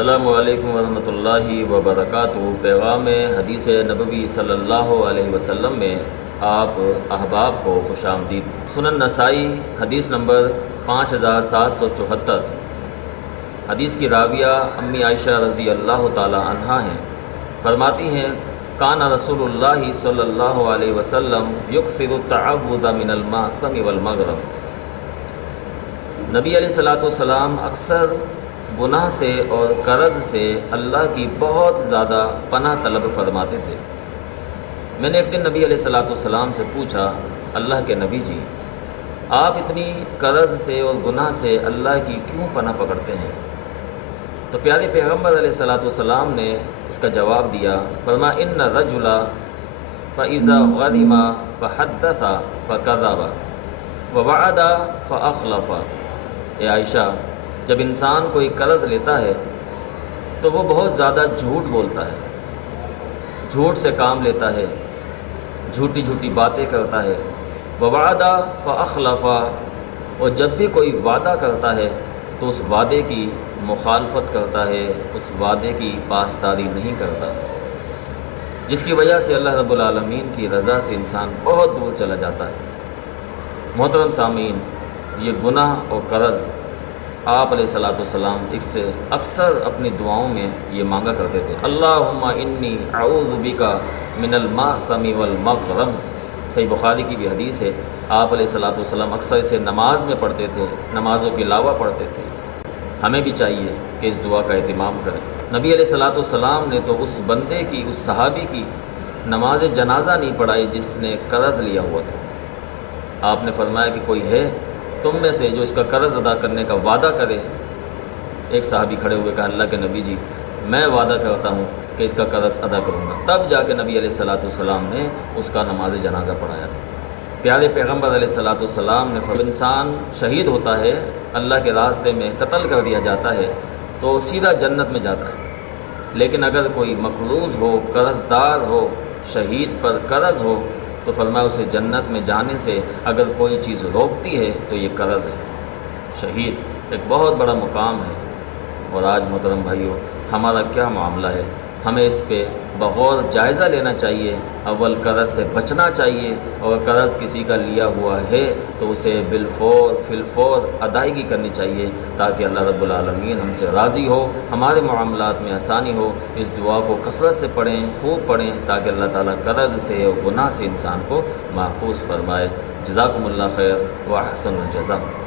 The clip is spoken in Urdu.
السلام علیکم ورحمۃ اللہ وبرکاتہ۔ پیغام حدیث نبوی صلی اللہ علیہ وسلم میں آپ احباب کو خوش آمدید۔ سنن نسائی حدیث نمبر 5774۔ حدیث کی راویہ امی عائشہ رضی اللہ تعالی عنہا ہیں۔ فرماتی ہیں کان رسول اللہ صلی اللہ علیہ وسلم یکثر التعوذ من المعثم والمغرم۔ نبی علیہ السلام اکثر گناہ سے اور قرض سے اللہ کی بہت زیادہ پناہ طلب فرماتے تھے۔ میں نے ایک دن نبی علیہ السلام سے پوچھا، اللہ کے نبی جی، آپ اتنی قرض سے اور گناہ سے اللہ کی کیوں پناہ پکڑتے ہیں؟ تو پیارے پیغمبر علیہ السلام نے اس کا جواب دیا، فرمایا ان الرجل فاذا غرم فحدث فكذب ووعد فاخلف۔ اے عائشہ، جب انسان کوئی قرض لیتا ہے تو وہ بہت زیادہ جھوٹ بولتا ہے، جھوٹ سے کام لیتا ہے، جھوٹی باتیں کرتا ہے۔ ووعد فاخلف، اور جب بھی کوئی وعدہ کرتا ہے تو اس وعدے کی مخالفت کرتا ہے، اس وعدے کی پاسداری نہیں کرتا، جس کی وجہ سے اللہ رب العالمین کی رضا سے انسان بہت دور چلا جاتا ہے۔ محترم سامعین، یہ گناہ اور قرض آپ علیہ السلام اس سے اکثر اپنی دعاؤں میں یہ مانگا کرتے تھے، اللہم انی اعوذ بک من المعثم والمغرم۔ صحیح بخاری کی بھی حدیث ہے، آپ علیہ السلام اکثر اسے نماز میں پڑھتے تھے، نمازوں کے علاوہ پڑھتے تھے۔ ہمیں بھی چاہیے کہ اس دعا کا اہتمام کریں۔ نبی علیہ السلام نے تو اس بندے کی، اس صحابی کی نماز جنازہ نہیں پڑھائی جس نے قرض لیا ہوا تھا۔ آپ نے فرمایا کہ کوئی ہے تم میں سے جو اس کا قرض ادا کرنے کا وعدہ کرے؟ ایک صحابی کھڑے ہوئے کہا، اللہ کے نبی جی، میں وعدہ کرتا ہوں کہ اس کا قرض ادا کروں گا۔ تب جا کے نبی علیہ السلام نے اس کا نماز جنازہ پڑھایا۔ پیارے پیغمبر علیہ السلام نے فرمایا انسان شہید ہوتا ہے، اللہ کے راستے میں قتل کر دیا جاتا ہے تو سیدھا جنت میں جاتا ہے، لیکن اگر کوئی مقروض ہو، قرض دار ہو، شہید پر قرض ہو، تو فرمایا اسے جنت میں جانے سے اگر کوئی چیز روکتی ہے تو یہ قرض ہے۔ شہید ایک بہت بڑا مقام ہے، اور آج محترم بھائیوں ہمارا کیا معاملہ ہے؟ ہمیں اس پہ بغور جائزہ لینا چاہیے، اول قرض سے بچنا چاہیے، اور قرض کسی کا لیا ہوا ہے تو اسے بالفور ادائیگی کرنی چاہیے، تاکہ اللہ رب العالمین ہم سے راضی ہو، ہمارے معاملات میں آسانی ہو۔ اس دعا کو کثرت سے پڑھیں، خوب پڑھیں، تاکہ اللہ تعالیٰ قرض سے اور گناہ سے انسان کو محفوظ فرمائے۔ جزاکم اللہ خیر و احسن الجزا۔